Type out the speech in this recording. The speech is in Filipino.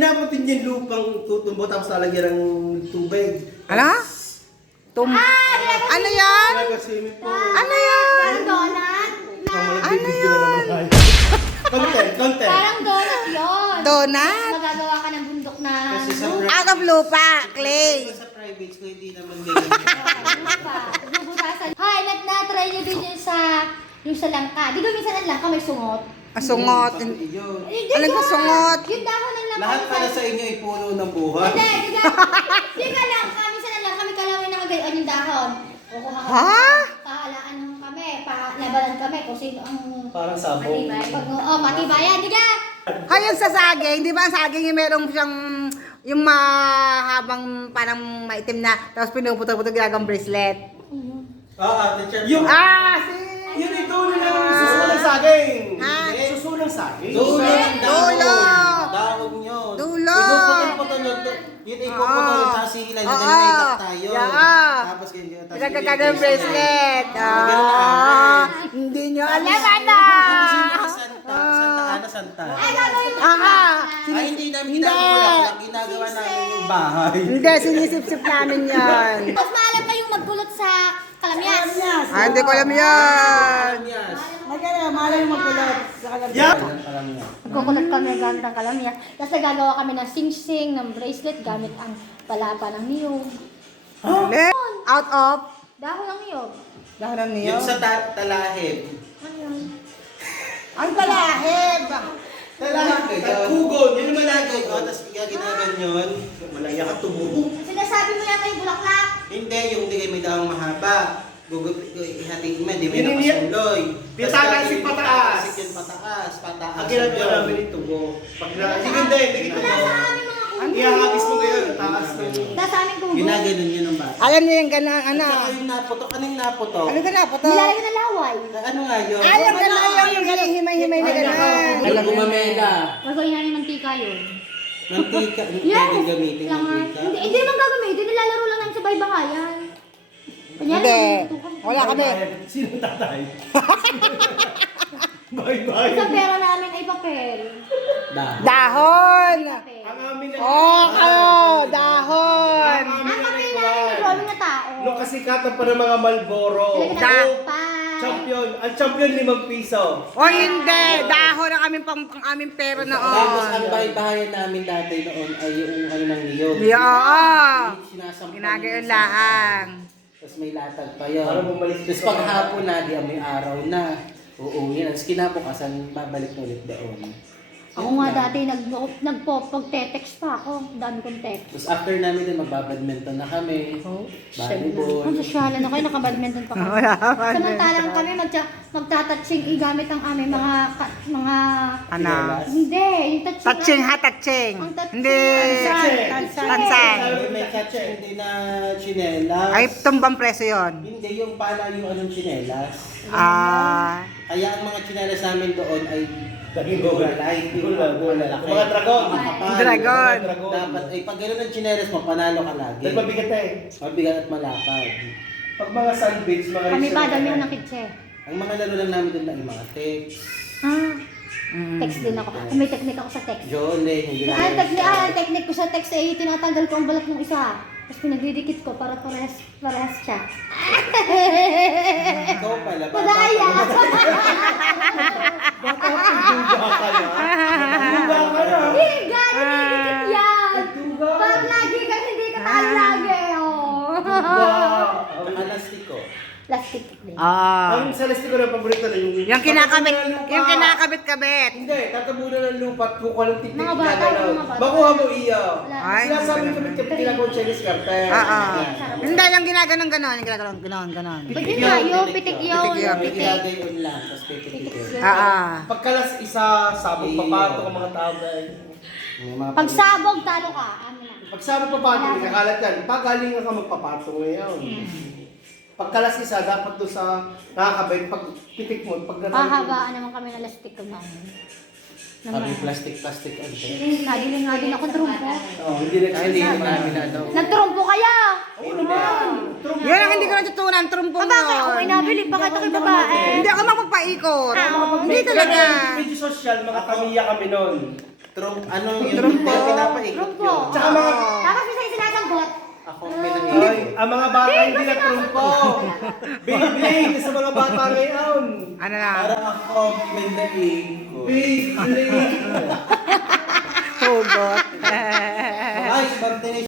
inabot din yung lupang tutumbo tapos lalagyan ng tubig. Ano? Ano yan? Nag-swimming pool. Ano yan? Parang donut? Ano yan? Content. Parang donut yun. Donut? Magagawa ka ng bundok na Kasi sa Out of lupa, clay. sa private school, hindi naman ganyan. bubutasan. Hi, na-try nyo din yung sa langka. Di ba minsan ang langka may sungot? Asungot. Yun. Anong kasungot? Yung dahon ng langka. Lahat para sa inyo ay puno ng buhay. Hindi, di ka langka. Minsan ang langka may kalawin na kagayon yung dahon. Kukuha ka. Ha? Pahalaan kami. Labanan kami kung sino ang Parang sabong. matibayan. Di ka? Hayang sa saging, di ba ang saging yung merong siyang yung mahabang parang maitim na tapos pinuputol-putol ginagawang bracelet. Teacher. Yung yun ito nila ng susunang saging. Ha? Susunang saging. Dulo. Dahon yun. Dulo. Pinuputol-putol yun. Yun ay puputol yun. Tapos hihilan yun. Nag-makeup tayo. Tapos ganyan. Gagawang bracelet. Hindi nyo alam ano. Santa. Ay, Hindi namin ginagawa. Ginagawa namin yung bahay. Hindi, sinisip-sip namin yan. Mas maalam kayong maggulot sa kalamyas. Hindi ko alam yan. Yes. Malay mo magkulot sa Yan. Magkukulot kami gamit ang kalamyas. Tapos nagagawa kami ng sing-sing, ng bracelet gamit ang palapa ng niyog. Out of Dahon ng niyog. dahanan niyo. Yung sa talahib. Ano yun? Ang talahib. Talahib. Kugon. Yun yung malagay ko. Tapos ginaganyan. Malaya ka tumubo. Sinasabi mo yata yung bulaklak. Hindi, yung hindi kayo may dahong mahaba. Ihating mo, hindi may nakasuloy. Pitatasik pataas. Pitatasik yun pataas. Pataas. Ang ginagawa namin yung tubo. Pag sige, hindi tubo. Nasa amin mga kubo. Ihahagis mo ngayon, taas ng... Nasa amin kubo. Ginaganon yun ang bata. Alam niyo yung ganang ano. At saka yung naputok. Anong naputok? Ano ka na po to? Nilalagyan ng laway. Ano nga yun? Alam ka na yung ganang himay-himay na ganan. Alam gumamela. Gagawin namin mantika yun. Mantika. Yes. Pwede gamitin mantika. Hindi naman gagamitin. Nilalaro lang namin sa baybahayan. Kunyari, Hindi. magtutukan. Wala kami. Sino tatay? Bye-bye. Sa pera namin ay papel. Dahon. Papel. Ang amin na... Dahon. Ang papel namin yung drawing na tao. Nung kasikatan pa ng mga Malboro. Talaga Da- na pa. Champion. Ang champion, 5 piso. O hindi. Dahon ang aming pang aming pero Tapos ang noon. bahay-bahay namin dati noon ay yung ano ng niyog. Oo. Sinasampan Ginagayon sa laang. Tapos may latag pa yun. Para bumalik Tapos sa- pag hapon na, di may araw na. Uuwi na. Tapos kinabukasan, babalik na ulit doon. Ako nga dati nagpo-text pa ako. Ang dami kong text. Tapos after namin din, magbabadminton na kami. Volleyball. Ang sosyalan ako, nakabadminton pa kami. Samantalang kami magtatouching gamit ang aming mga Ano? hindi, yung touching. Touching ha, touching. Ang touching. Hindi. Tansay. Sabi may catch hindi na chinelas. Ay, tumbang preso yon. Hindi, yung pala yung anong chinelas. Kaya ang mga chinelas namin doon ay Naging Gola light, yung malalaki. Mga dragon. Makapal. Dragon. Dapat, ay pag gano'n ng chinelas mo, panalo ka lagi. Nagmabigat eh. Mabigat at malapad. Pag mga sandwich, mga Kami pa, restaurant. dami yung nakitse. Ang mga laro lang namin doon na yung mga text, Text din ako. May technique ako sa text. jole, hindi na Technique ko sa text ay tinatanggal ko ang balat ng isa. Tapos pinagdidikit ko para parehas siya. Ikaw pala. Padaya! Duga ka na. Duga ka na. Hindi, dinidikit yan! Pag lagi ka, hindi ka tayo lagi. Oh. Saka lastiko. Plastic din. Ang celeste ko na paborito na yung... Yung kinakabit-kabit. Hindi, tatabunan ng lupa at kukuha ng tiktik. Mga bata, mga bata. Makuha mo iyo. Ay, Sinasabi ko kapit ginagawa Chinese cartel. Hindi, yung ginaganon ganon. Yung ginaganon ganon. Pwede na yun, pitik yun. May Pitik. ilagay yun lang, tapos pitik-pitik. Pagkalas isa, sabog papato ang mga tao na May mga Pag sabog, talo ka. Ano na. pag sabog papato, kakalat yan. Pagaling ka magpapato ngayon. Pagkalas isa, dapat doon sa nakakabait, pag pitik mo, pag Hahabaan naman kami ng lastik ko namin. Sabi plastic ante. Nadiling nga din ako trumpo. hindi na Ay, hindi namin ano. Nagtrumpo kaya! Oo naman. Yan ang hindi ko natutunan, trumpong Bakit ako ay nabili? Bakit ako babae? Hindi ako magpapaikot. Hindi Hindi talaga. Medyo social, mga kamiya kami noon. Ano yung pinapa Ang mga bata hindi na trumpo. Beyblade sa mga bata ngayon. Ano na? Para ako, Beyblade ko. Beyblade.